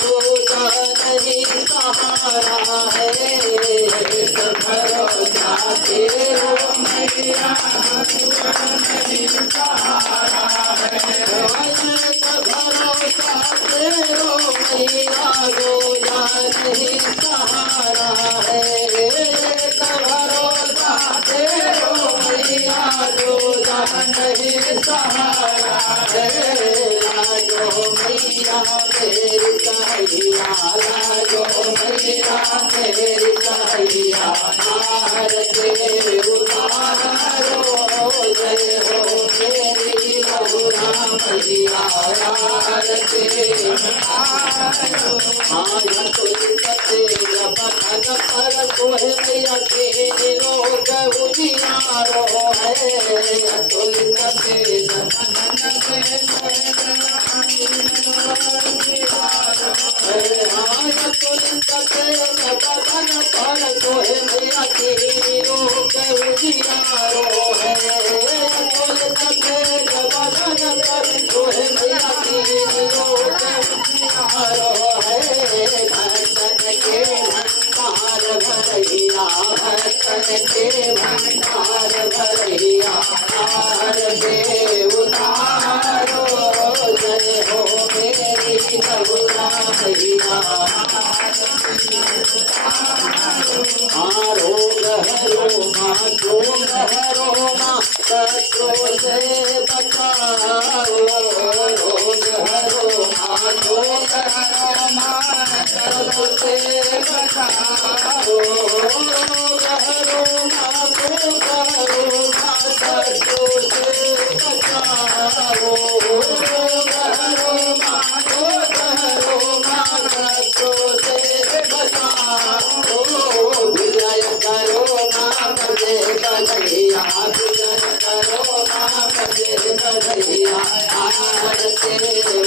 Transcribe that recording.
दूजा नहीं सहारा है भरोसा तेरो मैया दूजा नहीं सहारा है भरोसा तेरो मैया दूजा नहीं सहारा है भरोसा तेरो मैया दूजा नहीं सहारा है लाजो मैया मेरी कहिया लाजो मैया मेरी कहिया हार के उतारो जय हो मेरी लहुरा मैया हार के आया तुलकते बखन पर सोहे मैया के लोग उजियारो है तुलकते के भंडार भरैया हार देव उतारो जय हो मेरी लहुरा मैया रोग हरो माँ शोक हरो माँ शत्रु से बचाओ रोग हरो माँ शोक हरो माँ शत्रु से बचाओ रोग हरो माँ शोक हरो माँ शत्रु से बचाओ रोग हरो माँ शोक हरो माँ शत्रु से बचाओ विजय करो माँ बजे बधैया विजय करो माँ बजे बधैया हार से